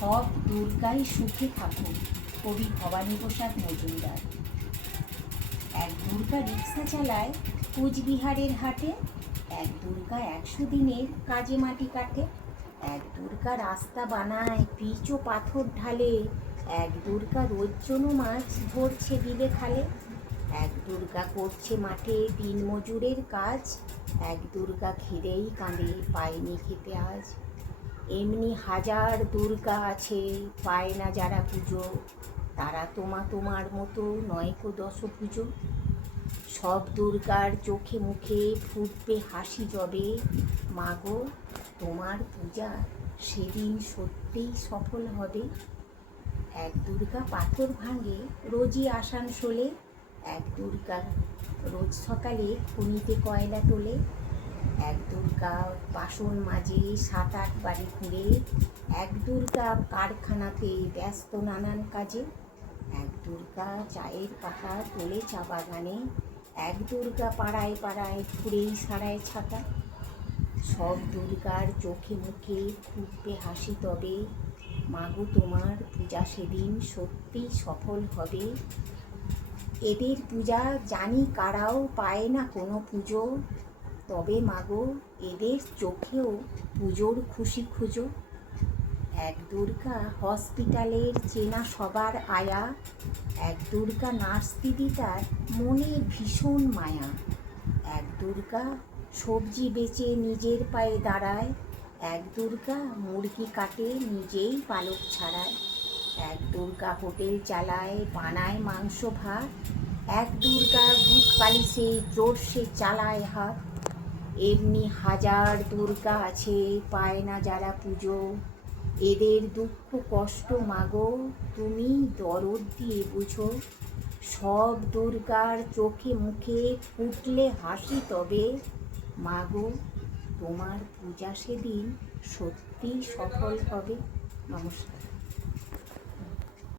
সব দুর্গাই সুখে থাকুক। কবি ভবানীপ্রসাদ মজুমদার। এক দুর্গা রিক্সা চালায় কোচবিহারের হাটে, এক দুর্গা 100 দিনের কাজে মাটি কাটে, এক দুর্গা রাস্তা বানায় পিচ ও পাথর ঢালে, এক দুর্গা রোজ মাছ ধরছে বিলে খালে, এক দুর্গা করছে মাঠে দিনমজুরের কাজ, এক দুর্গা খিদেই কাঁদে পায়নি খেতে আজ। এমনি হাজার দুর্গা আছে পায় না যারা পুজো, তারা তোমার মতো নয়কো দশভুজো। সব দুর্গার চোখে মুখে ফুটবে হাসি যবে, মাগো তোমার পূজা সেদিন সত্যিই সফল হবে। এক দুর্গা পাথর ভাঙে রোজই আসানসোলে, এক দুর্গা রোজ সকালে খনিতে কয়লা তোলে, এক দুর্গা বাসন মাজে 7-8 বাড়ি ঘুরে, এক দুর্গা কারখানাতে ব্যস্ত নানান কাজে, এক দুর্গা চায়ের পাতা তোলে চা বাগানে, এক দুর্গা পাড়ায় পাড়ায় ঘুরেই সারায় ছাতা। সব দুর্গার চোখে মুখে ফুটবে হাসি তবে, মাগো তোমার পূজা সেদিন সত্যিই সফল হবে। এদের পূজা জানি কারাও পায় না কোনো পুজো, তবে মাগো এদের চোখেও পুজোর খুশি খুঁজো। এক দুর্গা হসপিটালের চেনা সবার আয়া, এক দুর্গা নার্স দিদি তার মনে ভীষণ মায়া, এক দুর্গা সবজি বেচে নিজের পায়ে দাঁড়ায়, এক দুর্গা মুরগি কাটে নিজেই পালক ছাড়ায়, এক দুর্গা হোটেল চালায় বানায় মাংস ভাত, এক দুর্গা বুক পালিশে জোরসে চালায় হাত। এমনি হাজার দুর্গা আছে পায় না যারা পুজো, এদের দুঃখ কষ্ট মাগো তুমি দরদ দিয়ে বুঝো। সব দুর্গার চোখে মুখে ফুটলে হাসি তবে, মাগো তোমার পূজা সেদিন সত্যিই সফল হবে। নমস্কার।